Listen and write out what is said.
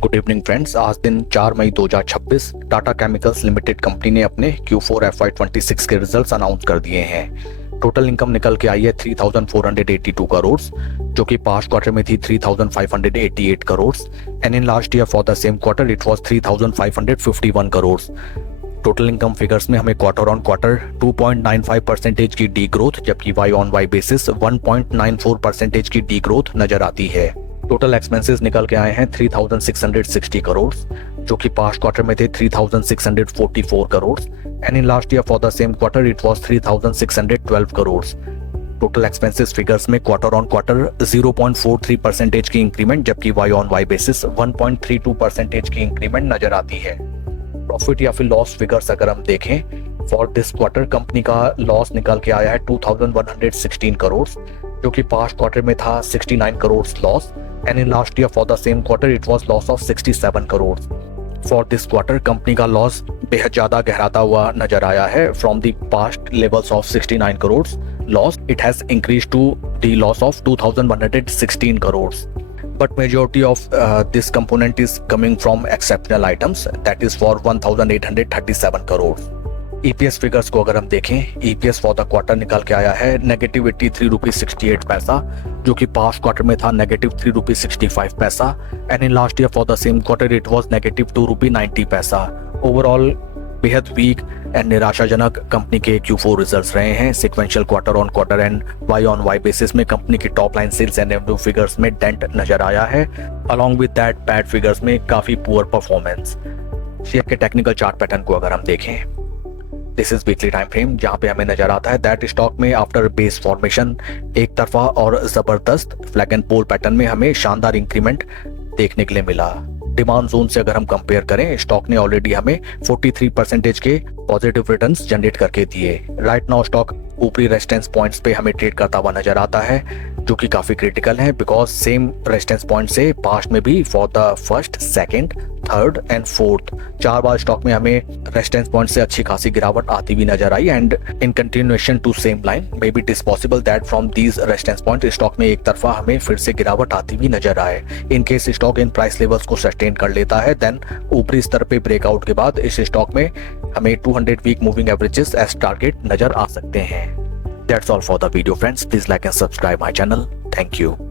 Good evening friends. आज दिन 4 मई 2026 Tata chemicals limited company ने अपने Q4 FY26 के रिजल्ट्स अनाउंस कर दिए हैं। टोटल इनकम निकल के आई है 3,482 करोड़, जो कि पास्ट क्वार्टर में थी 3,588 crore and in last year for the same quarter it was 3,551 crore. Total income figures में हमें क्वार्टर ऑन क्वार्टर 2.95% की डी ग्रोथ, जबकि वाई ऑन वाई बेसिस 1.94% की डी ग्रोथ नजर आती है। टोटल एक्सपेंसेस निकल के आए हैं 3,660 करोड़, जो कि पास्ट क्वार्टर में थे 3,644 crore and in last year for the same quarter it was 3,612 crore. Total expenses figures में क्वार्टर ऑन क्वार्टर 0.43% की इंक्रीमेंट, जबकि वाई ऑन वाई बेसिस 1.32% की इंक्रीमेंट नजर आती है। प्रॉफिट या फिर लॉस फिगर्स अगर हम देखें, फॉर दिस क्वार्टर कंपनी का लॉस निकल के आया है 2,116 करोड़, जो कि पास्ट क्वार्टर में था 69 crore loss and in last year for the same quarter it was loss of 67 crore. For this quarter company का लॉस बेहद ज्यादा गहराता हुआ नजर आया है। From the past levels of 69 crore loss it has increase to the loss of 2,116 crore. But majority of this component is coming from exceptional items, that is for 1,837 crore. EPS figures को अगर हम देखें, EPS फॉर द क्वार्टर निकल के आया है -83.68 जो कि पास्ट क्वार्टर में था -3.65 and in last year for the same quarter it was -2.90। Overall बेहद वीक एंड निराशाजनक कंपनी के Q4 रिजल्ट्स रहे हैं। Sequential quarter on quarter and Y on Y basis में कंपनी की top line sales and revenue figures में डेंट नजर आया है। Along with that bad figures में काफी पुअर परफॉर्मेंस। शेयर के टेक्निकल चार्ट पैटर्न को अगर हम देखें, this is weekly time frame, जहां पे हमें नजर आता है दैट स्टॉक में आफ्टर बेस फॉर्मेशन एक तरफा और जबरदस्त फ्लैग एंड पोल पैटर्न में हमें शानदार इंक्रीमेंट देखने के लिए मिला। डिमांड जोन से अगर हम कंपेयर करें, स्टॉक ने ऑलरेडी हमें 43% के पॉजिटिव रिटर्न्स जनरेट करके दिए। राइट नाउ स्टॉक ऊपरी रेजिस्टेंस पॉइंट्स पे हमें ट्रेड करता हुआ नजर आता है, जो कि काफी क्रिटिकल है बिकॉज सेम रेजिस्टेंस पॉइंट से पास्ट में भी for the first, second, third and fourth 4 bar stock में हमें रेजिस्टेंस पॉइंट से अच्छी खासी गिरावट आती हुई नजर आई and in continuation to same line may be it is possible that from these resistance point stock में एक तरफा हमें फिर से गिरावट आती हुई नजर आए। In case stock in price levels को सस्टेन कर लेता है देन ऊपरी स्तर पे ब्रेकआउट के बाद इस स्टॉक में हमें 200 week moving averages as target नजर आ सकते हैं। That's all for the video friends. Please like and subscribe my channel. Thank you.